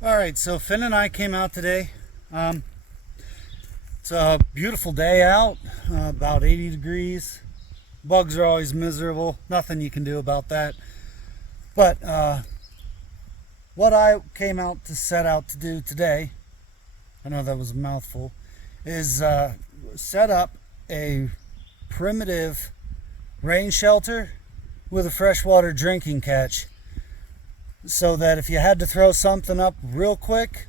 Alright, so Finn and I came out today. It's a beautiful day out, about 80 degrees. Bugs are always miserable, nothing you can do about that. But what I came out to set out to do today, I know that was a mouthful, is set up a primitive rain shelter with a freshwater drinking catch, so that if you had to throw something up real quick,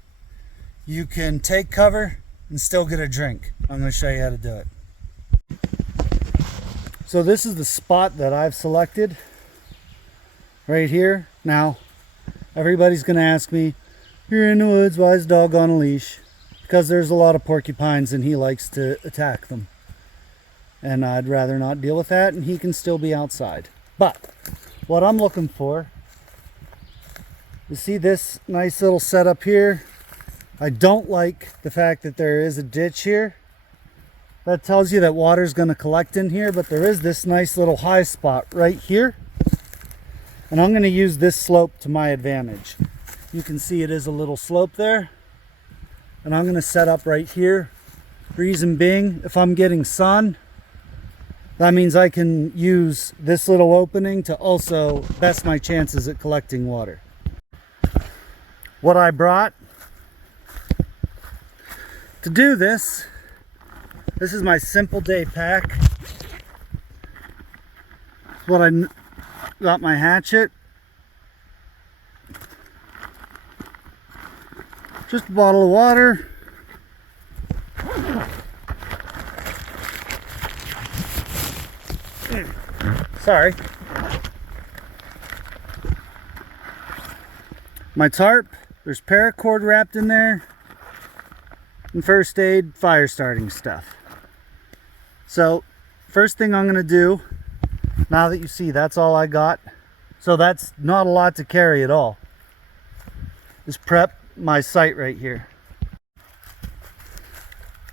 you can take cover and still get a drink. I'm going to show you how to do it. So this is the spot that I've selected right here. Now, everybody's going to ask me, you're in the woods, why is the dog on a leash? Because there's a lot of porcupines and he likes to attack them. And I'd rather not deal with that, and he can still be outside. But what I'm looking for, you see this nice little setup here? I don't like the fact that there is a ditch here. That tells you that water's going to collect in here, but there is this nice little high spot right here. And I'm going to use this slope to my advantage. You can see it is a little slope there. And I'm going to set up right here. Reason being, if I'm getting sun, that means I can use this little opening to also best my chances at collecting water. What I brought to do this is my simple day pack. What I got, my hatchet, just a bottle of water, sorry, my tarp. There's paracord wrapped in there, and first aid, fire starting stuff. So first thing I'm going to do, now that you see that's all I got, so that's not a lot to carry at all, is prep my site right here.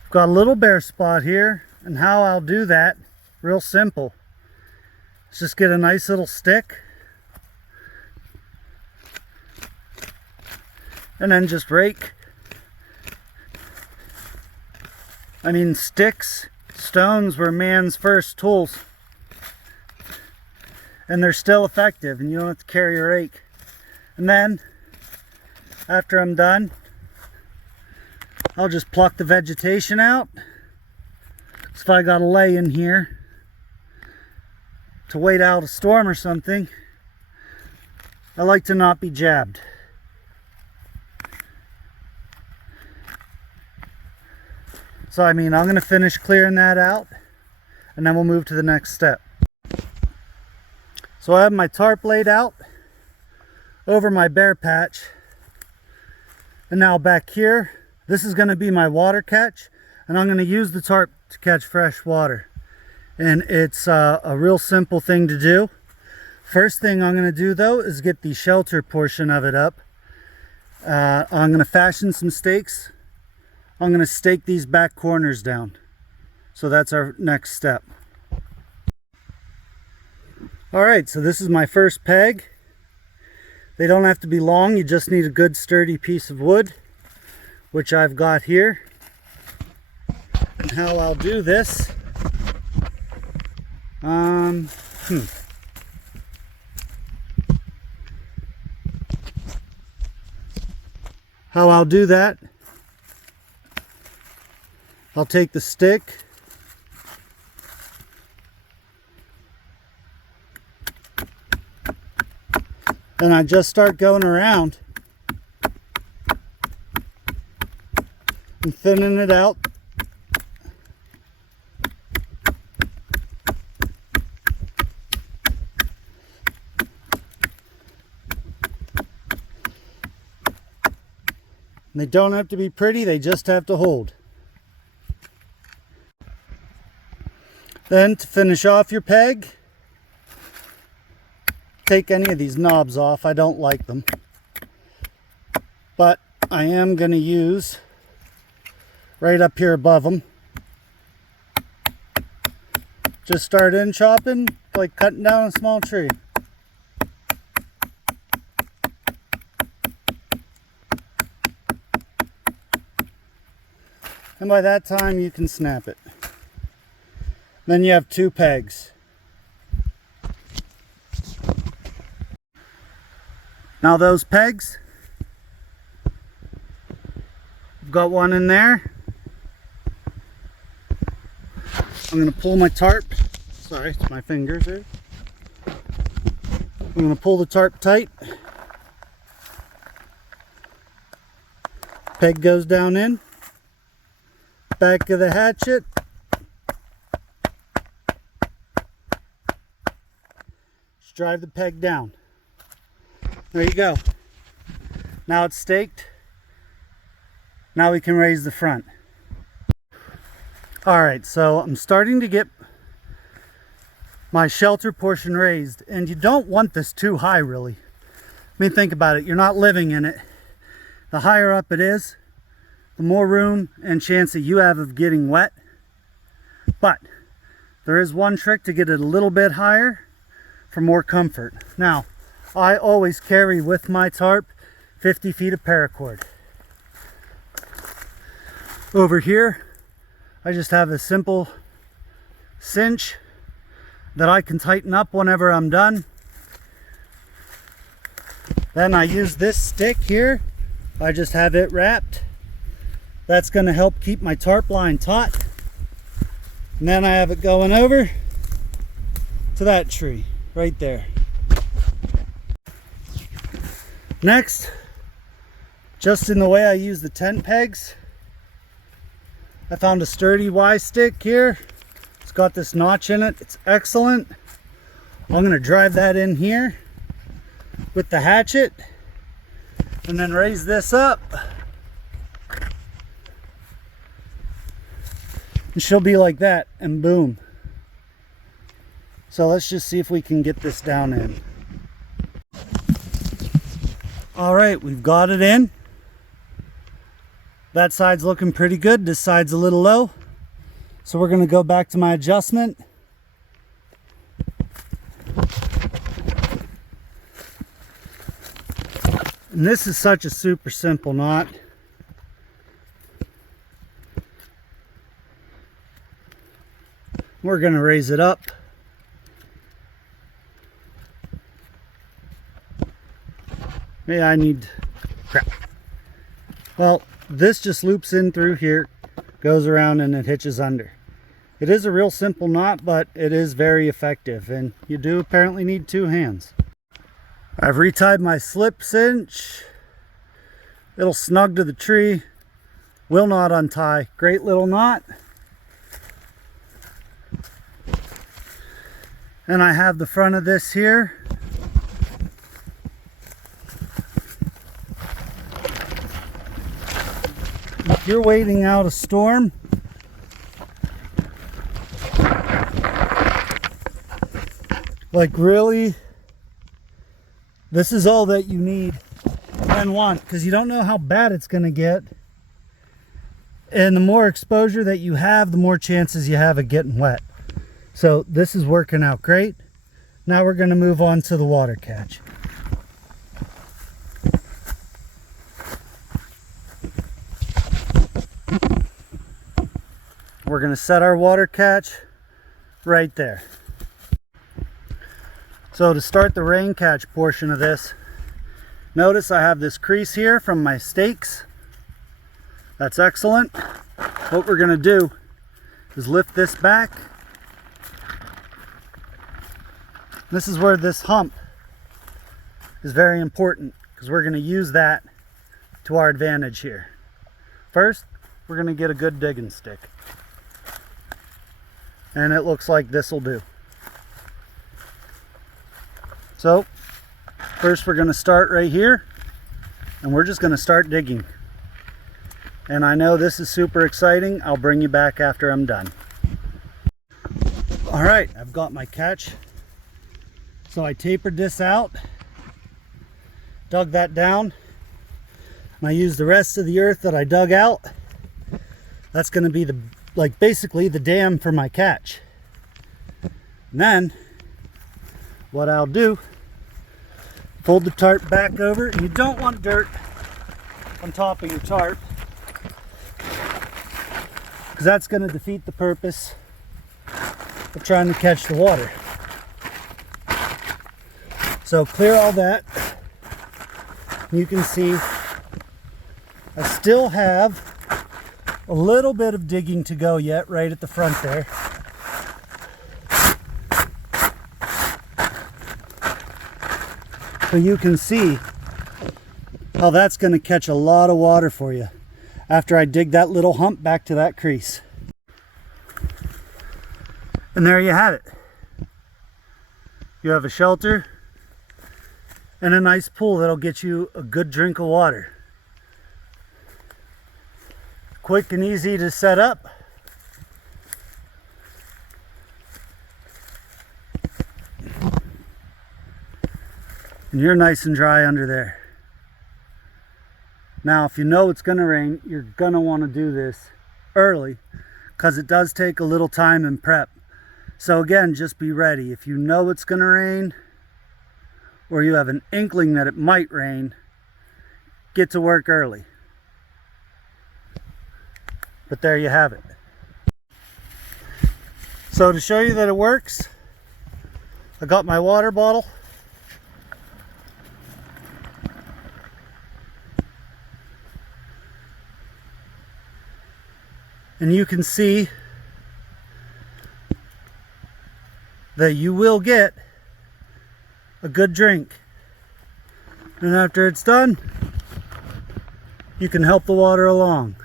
Got a little bare spot here, and how I'll do that, real simple. Let's just get a nice little stick and then just rake. I mean, sticks, stones were man's first tools, and they're still effective, and you don't have to carry a rake. And then after I'm done, I'll just pluck the vegetation out. So if I got to lay in here to wait out a storm or something, I like to not be jabbed. So I mean, I'm going to finish clearing that out, and then we'll move to the next step. So I have my tarp laid out over my bare patch, and now back here, this is going to be my water catch, and I'm going to use the tarp to catch fresh water. And it's a real simple thing to do. First thing I'm going to do though is get the shelter portion of it up. I'm going to fashion some stakes. I'm going to stake these back corners down. So that's our next step. Alright, so this is my first peg. They don't have to be long, you just need a good sturdy piece of wood, which I've got here. And how I'll do this, how I'll do that, I'll take the stick and I just start going around and thinning it out. And they don't have to be pretty, they just have to hold. Then to finish off your peg, take any of these knobs off. I don't like them, but I am going to use right up here above them. Just start in chopping like cutting down a small tree. And by that time you can snap it. Then you have 2 pegs. Now those pegs, I've got one in there. I'm going to pull my tarp. Sorry, it's my fingers here. I'm going to pull the tarp tight. Peg goes down in. Back of the hatchet. Just drive the peg down. There you go. Now it's staked. Now we can raise the front. Alright, so I'm starting to get my shelter portion raised, and you don't want this too high really. I mean, think about it, you're not living in it. The higher up it is, the more room and chance that you have of getting wet. But there is one trick to get it a little bit higher for more comfort. Now, I always carry with my tarp 50 feet of paracord. Over here, I just have a simple cinch that I can tighten up whenever I'm done. Then I use this stick here. I just have it wrapped. That's going to help keep my tarp line taut. And then I have it going over to that tree right there. Next, just in the way I use the tent pegs, I found a sturdy Y stick here. It's got this notch in it. It's excellent. I'm going to drive that in here with the hatchet and then raise this up. And she'll be like that, and boom. So let's just see if we can get this down in. All right, we've got it in. That side's looking pretty good. This side's a little low. So we're gonna go back to my adjustment. And this is such a super simple knot. We're gonna raise it up. Maybe I need, crap. Well, this just loops in through here, goes around, and it hitches under. It is a real simple knot, but it is very effective, and you do apparently need 2 hands. I've retied my slip cinch. It'll snug to the tree, will not untie. Great little knot. And I have the front of this here. If you're waiting out a storm, like really, this is all that you need and want, because you don't know how bad it's going to get. And the more exposure that you have, the more chances you have of getting wet. So this is working out great. Now we're going to move on to the water catch. We're going to set our water catch right there. So to start the rain catch portion of this, notice I have this crease here from my stakes. That's excellent. What we're going to do is lift this back. This is where this hump is very important, because we're going to use that to our advantage here. First, we're going to get a good digging stick. And it looks like this will do. So, first we're going to start right here, and we're just going to start digging. And I know this is super exciting. I'll bring you back after I'm done. All right, I've got my catch. So I tapered this out, dug that down, and I used the rest of the earth that I dug out. That's going to be the, like, basically the dam for my catch. And then what I'll do, fold the tarp back over. You don't want dirt on top of your tarp. because that's going to defeat the purpose of trying to catch the water. So clear all that. You can see I still have a little bit of digging to go yet right at the front there. So you can see how that's going to catch a lot of water for you after I dig that little hump back to that crease. And there you have it. You have a shelter and a nice pool that'll get you a good drink of water. Quick and easy to set up. And you're nice and dry under there. Now, if you know it's going to rain, you're going to want to do this early because it does take a little time and prep. So again, just be ready. If you know it's going to rain or you have an inkling that it might rain, get to work early. But there you have it. So to show you that it works, I got my water bottle. And you can see that you will get a good drink. And after it's done, you can help the water along.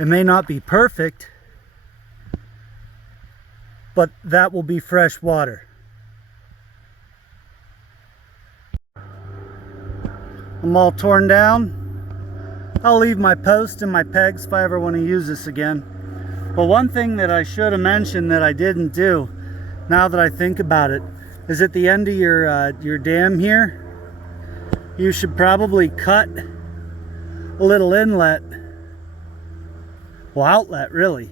It may not be perfect, but that will be fresh water. I'm all torn down. I'll leave my post and my pegs if I ever want to use this again. But one thing that I should have mentioned that I didn't do, now that I think about it, is at the end of your dam here, you should probably cut a little inlet, well, outlet really,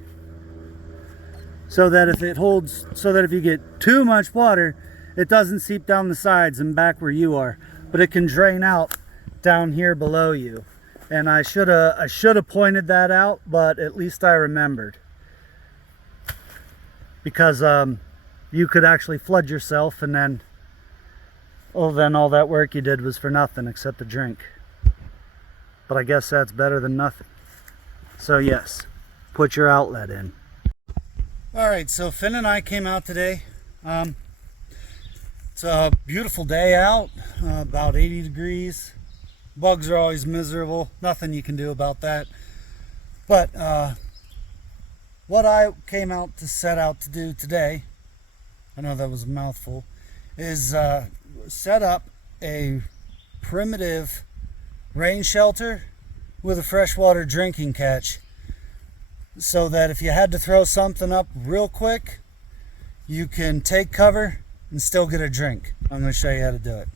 so that if it holds, so that if you get too much water, it doesn't seep down the sides and back where you are, but it can drain out down here below you. And I should have pointed that out, but at least I remembered. Because you could actually flood yourself, and then, well, then all that work you did was for nothing except a drink. But I guess that's better than nothing. So yes, put your outlet in. All right, so Finn and I came out today. It's a beautiful day out, about 80 degrees. Bugs are always miserable, nothing you can do about that. But what I came out to set out to do today, I know that was a mouthful, is set up a primitive rain shelter with a freshwater drinking catch, so that if you had to throw something up real quick, you can take cover and still get a drink. I'm going to show you how to do it.